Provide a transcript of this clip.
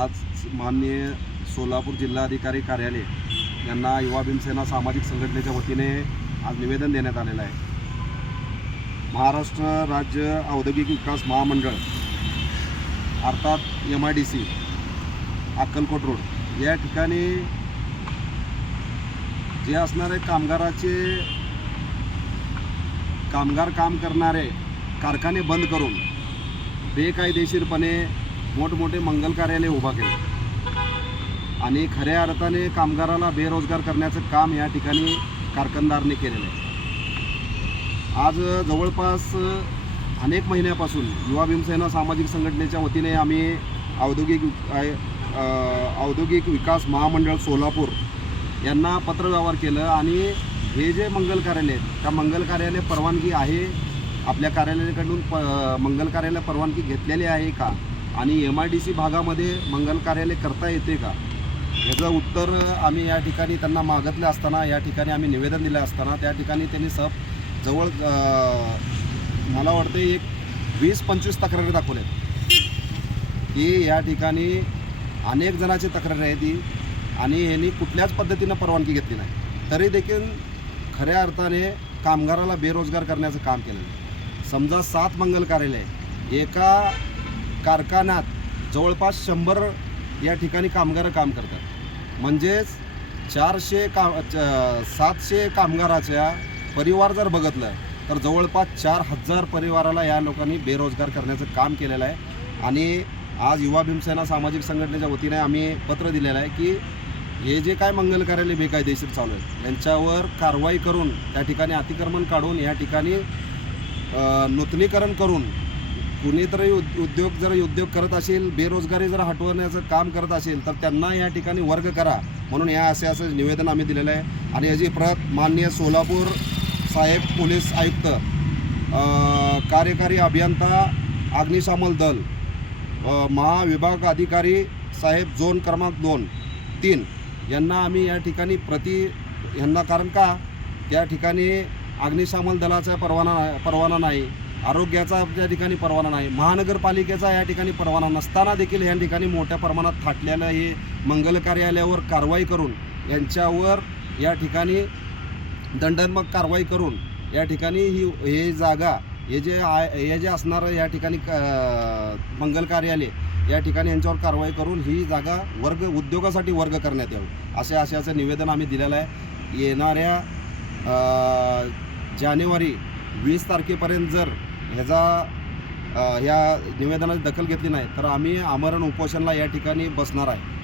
आज माननीय सोलापूर जिल्हाधिकारी कार्यालय यांना युवा भीमसेना सामाजिक संघटनेच्या वतीने आज निवेदन देण्यात आलेलं आहे. महाराष्ट्र राज्य औद्योगिक विकास महामंडळ अर्थात M I D C Akkalkot road या ठिकाणी जे असणारे कामगाराचे कामगार काम करणारे कारखाने बंद करून बेकायदेशीरपणे मोठमोठे मंगल कार्यालय उभा केले. आणि खऱ्या अर्थाने कामगाराला बेरोजगार करण्याचं काम या ठिकाणी कारखानदारने केलेलं आहे. आज जवळपास अनेक महिन्यापासून युवा भीमसेना सामाजिक संघटनेच्या वतीने आम्ही औद्योगिक औद्योगिक विकास महामंडळ सोलापूर यांना पत्रव्यवहार केलं आणि हे जे मंगल कार्यालय आहेत त्या मंगल कार्यालय परवानगी आहे आपल्या कार्यालयाकडून प मंगल कार्यालय परवानगी घेतलेली आहे का? आणि एम आय डी सी भागामध्ये मंगल कार्यालय करता येते का? याचं उत्तर आम्ही या ठिकाणी त्यांना मागतले असताना या ठिकाणी आम्ही निवेदन दिलं असताना त्या ठिकाणी त्यांनी सब जवळ मला वाटते एक वीस पंचवीस तक्रारी दाखवल्यात. की या ठिकाणी अनेक जणाची तक्रारी आहे ती आणि यांनी कुठल्याच पद्धतीनं परवानगी घेतली नाही. तरी देखील खऱ्या अर्थाने कामगाराला बेरोजगार करण्याचं काम केलं समजा सात मंगल कार्यालय एका कारखान्यात जवळपास शंभर या ठिकाणी कामगार काम करतात. म्हणजेच चारशे का च- सातशे कामगाराच्या परिवार जर बघितलं तर जवळपास चार हजार परिवाराला या लोकांनी बेरोजगार करण्याचं काम केलेलं आहे. आणि आज युवा भीमसेना सामाजिक संघटनेच्या वतीने आम्ही पत्र दिलेलं आहे की हे जे काय मंगल कार्यालय बेकायदेशीर चालू आहे यांच्यावर कारवाई करून त्या ठिकाणी अतिक्रमण काढून या ठिकाणी नूतनीकरण करून कुणीतरी उद- उद्योग जर उद्योग करत असेल बेरोजगारी जर हटवण्याचं काम करत असेल तर त्यांना या ठिकाणी वर्ग करा. म्हणून या असे असं निवेदन आम्ही दिलेलं आहे. आणि याची प्रत माननीय सोलापूर साहेब पोलीस आयुक्त कार्यकारी अभियंता अग्निशामक दल महाविभाग अधिकारी साहेब झोन क्रमांक दोन तीन यांना आम्ही या ठिकाणी प्रति यांना कारण का? त्या ठिकाणी अग्निशामक दलाचा परवाना परवाना नाही. आरोग्याचा त्या ठिकाणी परवाना नाही. महानगरपालिकेचा या ठिकाणी परवाना नसताना देखील या ठिकाणी मोठ्या प्रमाणात थाटलेलं हे मंगल कार्यालयावर कारवाई करून यांच्यावर या ठिकाणी दंडात्मक कारवाई करून या ठिकाणी ही हे जागा हे जे आय हे जे असणारं या ठिकाणी क- मंगल कार्यालय या ठिकाणी यांच्यावर कारवाई करून ही जागा वर्ग उद्योगासाठी वर्ग करण्यात यावी. असे असे असं निवेदन आम्ही दिलेलं आहे. येणाऱ्या जानेवारी वीस तारखेपर्यंत जर ह्याचा ह्या निवेदनाची दखल घेतली नाही तर आम्ही आमरण उपोषणला या ठिकाणी बसणार आहे.